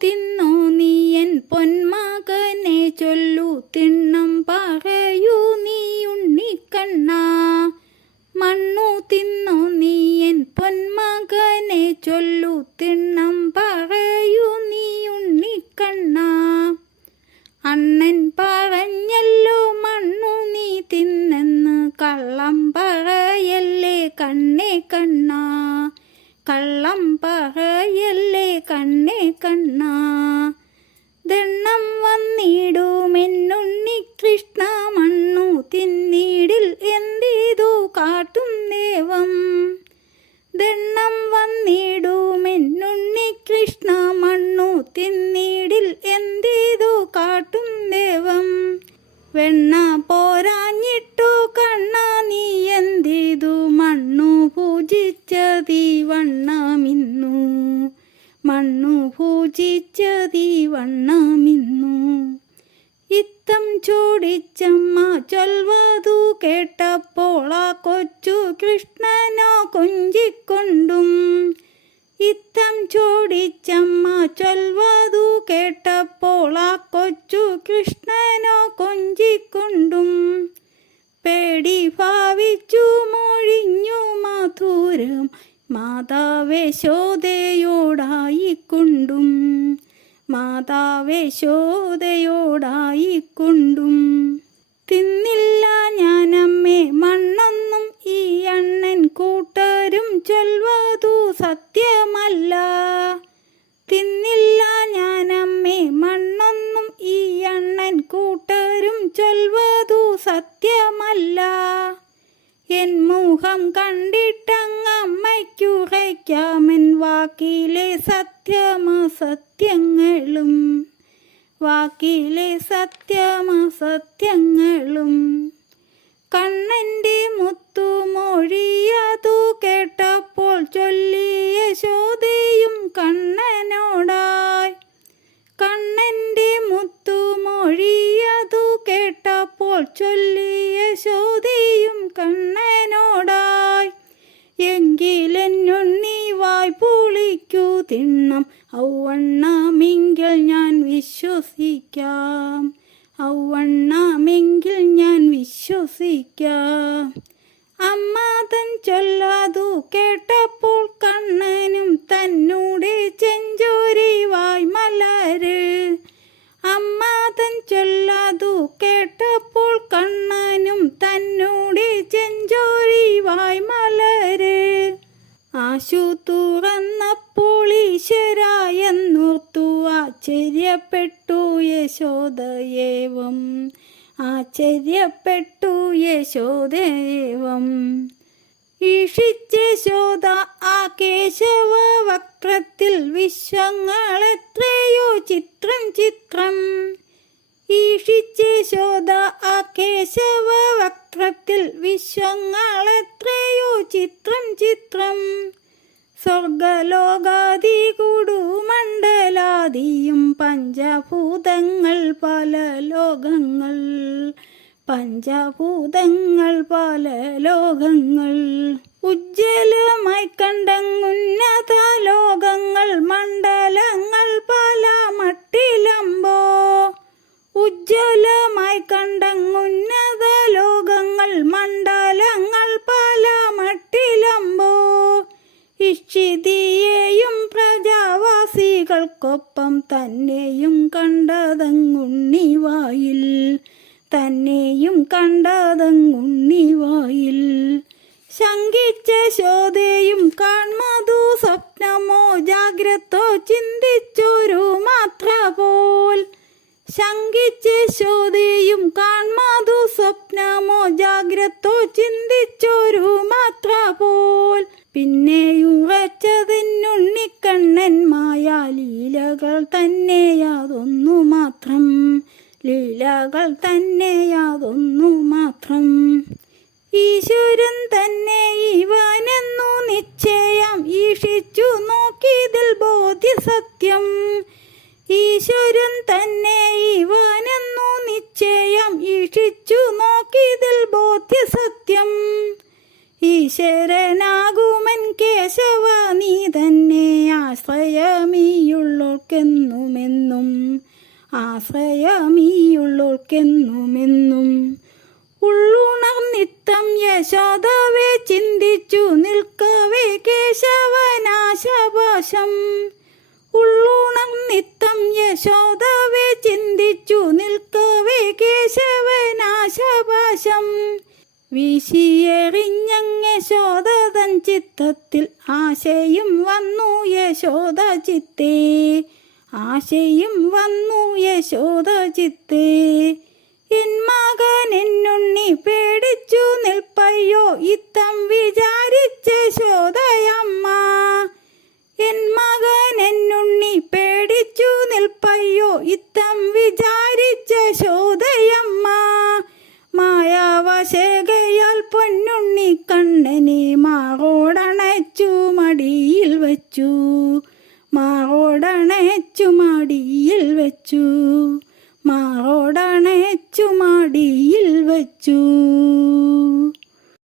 തിന്നോ നീയൻ പൊന്മകനെ ചൊല്ലു തിണ്ണം പറയൂ നീ ഉണ്ണിക്കണ്ണ. മണ്ണു തിന്നു നീയൻ പൊന്മകനെ ചൊല്ലു തിണ്ണം പറയൂ നീ ഉണ്ണിക്കണ്ണ. അണ്ണൻ പറഞ്ഞല്ലോ മണ്ണു നീ തിന്നെന്ന് കള്ളം പറയല്ലേ കണ്ണേ കണ്ണ. കള്ളം പറയല്ലേ കണ്ണേ കണ്ണാ. ദണ്ണം വന്നിടുമെന്നുണ്ണി വണ്ണമിന്നു. മണ്ണു പൂജിച്ചതീ വണ്ണമിന്നു. ഇത്തം ചോടിച്ചമ്മ ചൊൽവാതു കേട്ടപ്പോൾ ആ കൊച്ചു കൃഷ്ണനോ കൊഞ്ചിക്കൊണ്ടും. ഇത്തം ചോടിച്ചമ്മ ചൊൽവാതു കേട്ടപ്പോൾ ആ കൊച്ചു കൃഷ്ണനോ കൊഞ്ചിക്കൊണ്ടും. പേടി ഭാവിച്ചു മൊഴിഞ്ഞു മധുരം മാതാവേ ശോധയോടായിക്കൊണ്ടും. മാതാവേ തിന്നില്ല ഞാനമ്മേ മണ്ണെന്നും ഈ അണ്ണൻ കൂട്ടരും ചൊൽവാതു സത്യമല്ല. തിന്നില്ല ഞാനമ്മേ മണ്ണൊന്നും ഈ അണ്ണൻ കൂട്ടരും ചൊൽവാതു സത്യമല്ല. എൻ മുഖം കണ്ടിട്ടങ്ങമ്മയ്ക്കുറയ്ക്കാമൻ വാക്കിലെ സത്യമസത്യങ്ങളും വാക്കിലെ സത്യമസത്യങ്ങളും കണ്ണന്റെ മുത്തുമൊഴിയതു കേട്ടപ്പോൾ ചൊല്ലിയ ശോതയും കണ്ണനോടായി. കണ്ണന്റെ മുത്തുമൊഴിയതു കേട്ടപ്പോൾ ചൊല്ലിയ ഔവണ്ണമെങ്കിൽ ഞാൻ വിശ്വസിക്കാം. ഔവണ്ണമെങ്കിൽ ഞാൻ വിശ്വസിക്കാം. അമ്മ തൻ ചൊല്ലാതു കേട്ടപ്പോൾ കണ്ണനും തന്നൂടെ ചെഞ്ചോരി വായ് മലര്. അമ്മ തൻ ചൊല്ലാതു കേട്ടപ്പോൾ കണ്ണനും തന്നൂടെ ചെഞ്ചോരി വായ് മലര്. ആശു ആശ്ചര്യപ്പെട്ടു യശോദയേവം. ആശ്ചര്യപ്പെട്ടു യശോദേവം ഈഷിച്ചശോദ ആ കേശവ വക്രത്തിൽ വിശ്വങ്ങളെത്രയോ ചിത്രം ചിത്രം. ഈഷിച്ചശോദ ആ കേശവ വക്രത്തിൽ വിശ്വങ്ങളെത്രയോ ചിത്രം ചിത്രം. സ്വർഗലോകാദി കൂടുമണ്ഡലാദിയും പഞ്ചഭൂതങ്ങൾ പല ലോകങ്ങൾ. പഞ്ചഭൂതങ്ങൾ പല ലോകങ്ങൾ. ഉജ്ജ്വലമായി കണ്ടങ്ങുന്നത ലോകങ്ങൾ. മണ്ഡലങ്ങൾ പല മട്ടിലമ്പോ. ഉജ്ജ്വലമായി കണ്ടങ്ങുന്നത പ്രജാവാസികൾക്കൊപ്പം തന്നെയും കണ്ടതങ്ങുണ്ണിവായിൽ തന്നെയും കണ്ടതങ്ങുണ്ണിവായിൽ. ശങ്കിച്ച ശോധയും കാൺമതു സ്വപ്നമോ ജാഗ്രതോ ചിന്തിച്ചൊരു മാത്ര പോൽ ശങ്കിച്ച ശോധയും കാൺമതു സ്വപ്നമോ ജാഗ്രതോ ചിന്തിച്ചൊരു മാത്ര പോൽ പിന്നെ ലീലകൾ തന്നെ യാതൊന്നു മാത്രം. ഈശ്വരൻ തന്നെ ഇവനെന്നു നിശ്ചയം ഈഷിച്ചു നോക്കിയതിൽ ബോധ്യസത്യം. ഈശ്വരൻ തന്നെ ഇവനെന്നു നിശ്ചയം ഈഷിച്ചു നോക്കിയതിൽ ബോധ്യസത്യം. ഈശ്വരനാകുമൻ കേശവ നീ തന്നെ ആശ്രയമീയുള്ളോർക്കെന്നും ആശ്രയമീയുള്ളോർക്കെന്നുമെന്നും ഉള്ളുണർന്നിത്തം യശോദവേ ചിന്തിച്ചു നിൽക്കവേ കേശവനാശപാശം. ഉള്ളുണർന്നിത്തം യശോദവേ ചിന്തിച്ചു നിൽക്കവേ കേശവനാശപാശം. വീശിയെറിഞ്ഞങ്ങ യശോദതൻ ചിത്തത്തിൽ ആശയും വന്നു യശോദ ചിത്തേ. ആശയും വന്നു യശോദ ചിത്തേ എൻ മകൻ എന്നുണ്ണി പേടിച്ചു നിൽപ്പയ്യോ ഇത്തം വിചാരിച്ച ശോദയമ്മ എൻ മകൻ എന്നുണ്ണി പേടിച്ചു നിൽപ്പയ്യോ ഇത്തം വിചാരിച്ച ശോദയമ്മ മായാവശേഖയാൽ പൊന്നുണ്ണി കണ്ണനെ